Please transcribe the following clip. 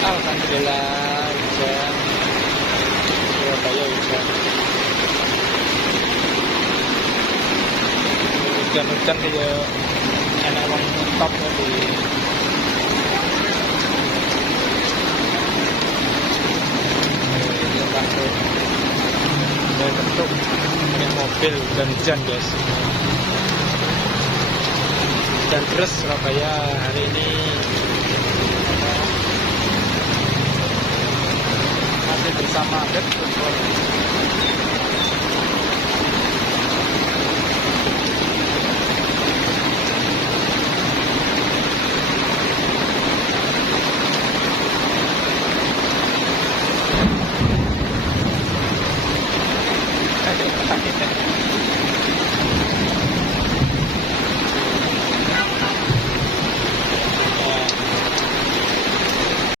Alhamdulillah hujan. Surabaya hujan. Hujan-hujan kayak enak wong top ya di bentuk ini mobil dan hujan guys. Dan terus Surabaya hari ini masih bersama Beb.